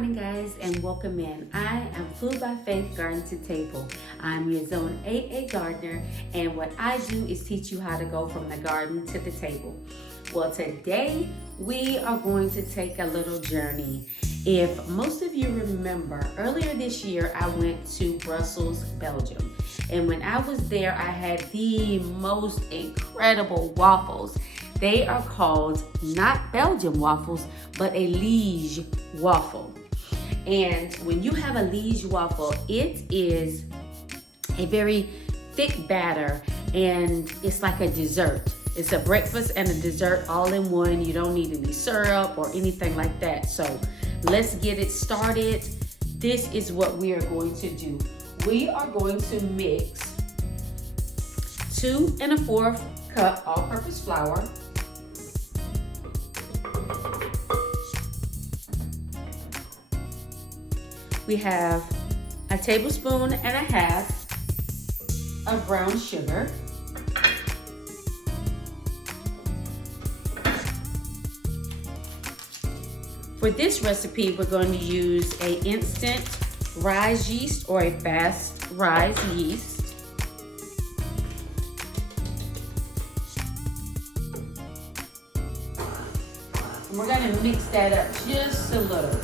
morning, guys, and welcome in. I am Food by Faith Garden to Table. I'm your Zone 8A gardener, and what I do is teach you how to go from the garden to the table. Well, today we are going to take a little journey. If most of you remember, earlier this year I went to Brussels, Belgium, and when I was there I had the most incredible waffles. They are called not Belgian waffles, but a Liege waffle. And when you have a Liege waffle, it is a very thick batter and it's like a dessert. It's a breakfast and a dessert all in one. You don't need any syrup or anything like that. So let's get it started. This is what we are going to do. We are going to mix 2 1/4 cup all-purpose flour, we have 1.5 tablespoons of brown sugar, for this recipe we're going to use an instant rise yeast or a fast rise yeast. And we're going to mix that up just a little.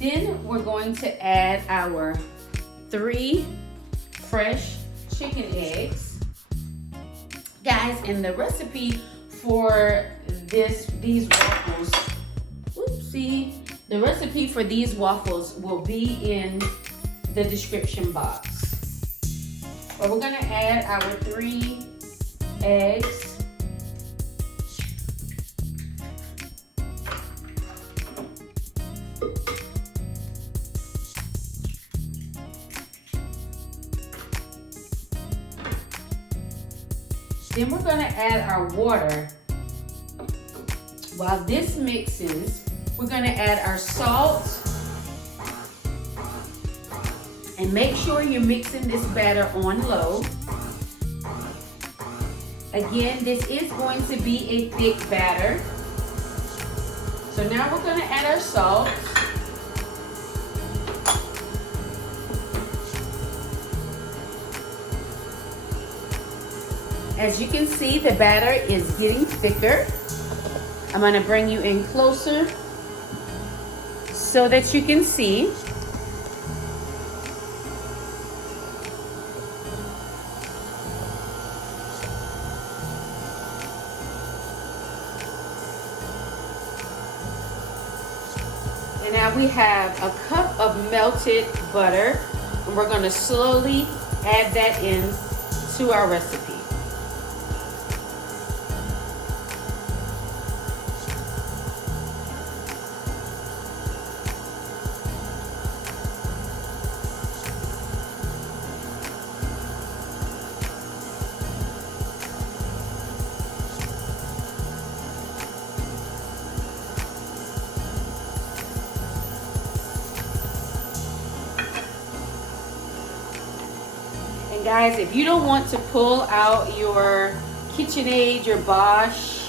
Then we're going to add our 3 fresh chicken eggs. Guys, in the recipe for these waffles, the recipe for these waffles will be in the description box. But we're gonna add our 3 eggs. Then we're gonna add our water. While this mixes, we're gonna add our salt. And make sure you're mixing this batter on low. Again, this is going to be a thick batter. So now we're gonna add our salt. As you can see, the batter is getting thicker. I'm gonna bring you in closer so that you can see. And now we have a cup of melted butter, and we're gonna slowly add that in to our recipe. Guys, if you don't want to pull out your KitchenAid, your Bosch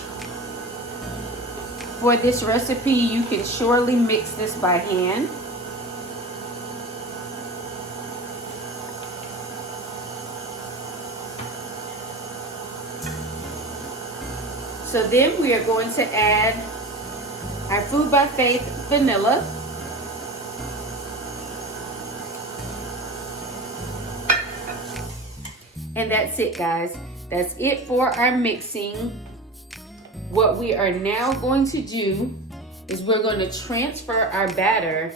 for this recipe, you can surely mix this by hand. So then we are going to add our Food by Faith vanilla. And that's it, guys. That's it for our mixing. What we are now going to do is we're going to transfer our batter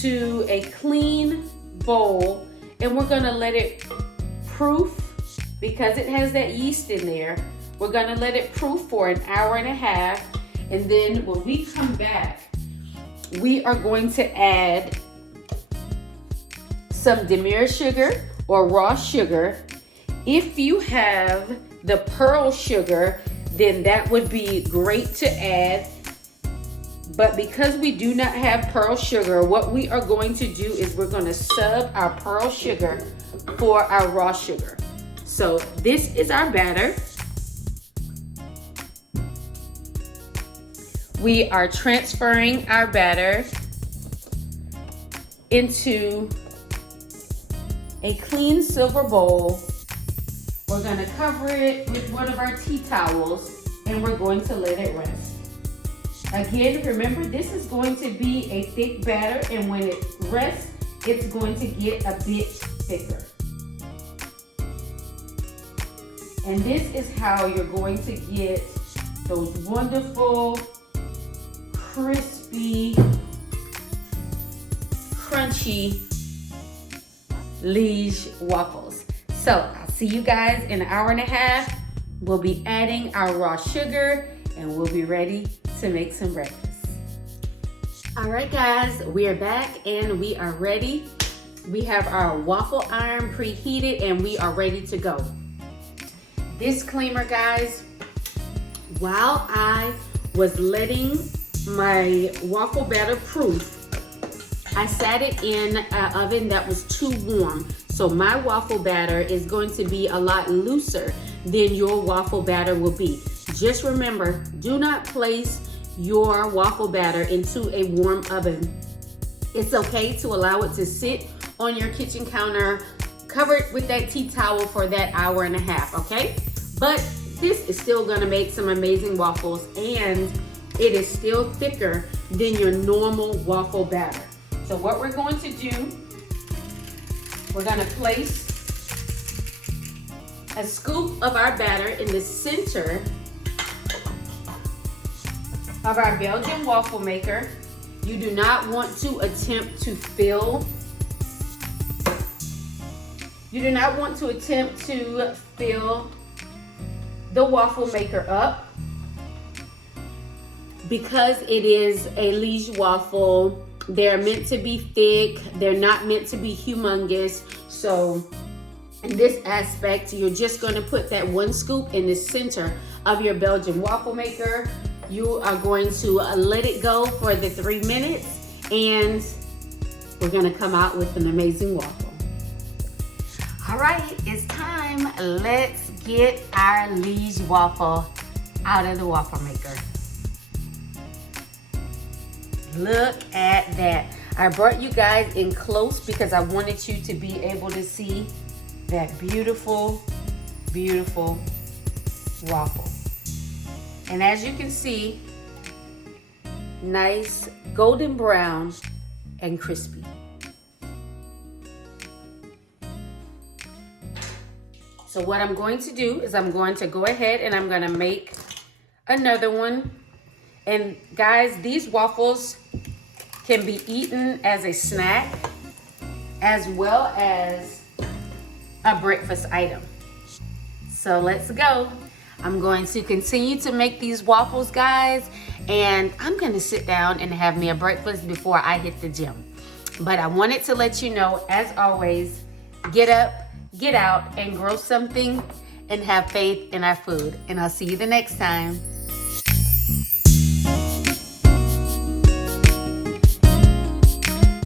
to a clean bowl, and we're going to let it proof because it has that yeast in there. We're going to let it proof for 1.5 hours, and then when we come back, we are going to add some demure sugar or raw sugar. If you have the pearl sugar, then that would be great to add. But because we do not have pearl sugar, what we are going to do is we're going to sub our pearl sugar for our raw sugar. So this is our batter. We are transferring our batter into a clean silver bowl. We're going to cover it with one of our tea towels and we're going to let it rest. Again, remember, this is going to be a thick batter, and when it rests, it's going to get a bit thicker. And this is how you're going to get those wonderful, crispy, crunchy Liege waffles. So I'll see you guys in an hour and a half. We'll be adding our raw sugar and we'll be ready to make some breakfast. All right, guys, we are back and we are ready. We have our waffle iron preheated and we are ready to go. Disclaimer, guys, while I was letting my waffle batter proof, I sat it in an oven that was too warm. So my waffle batter is going to be a lot looser than your waffle batter will be. Just remember, do not place your waffle batter into a warm oven. It's okay to allow it to sit on your kitchen counter, covered with that tea towel for that hour and a half, okay? But this is still gonna make some amazing waffles and it is still thicker than your normal waffle batter. So what we're going to do, we're gonna place a scoop of our batter in the center of our Belgian waffle maker. You do not want to attempt to fill the waffle maker up because it is a Liege waffle. They're meant to be thick. They're not meant to be humongous. So in this aspect, you're just going to put that one scoop in the center of your Belgian waffle maker. You are going to let it go for the 3 minutes and we're going to come out with an amazing waffle. All right, it's time. Let's get our Liege waffle out of the waffle maker. Look at that. I brought you guys in close because I wanted you to be able to see that beautiful, beautiful waffle. And as you can see, nice golden brown and crispy. So what I'm going to do is I'm going to go ahead and I'm going to make another one. And guys, these waffles can be eaten as a snack as well as a breakfast item. So let's go. I'm going to continue to make these waffles, guys, and I'm going to sit down and have me a breakfast before I hit the gym. But I wanted to let you know, as always, get up, get out, and grow something and have faith in our food. And I'll see you the next time.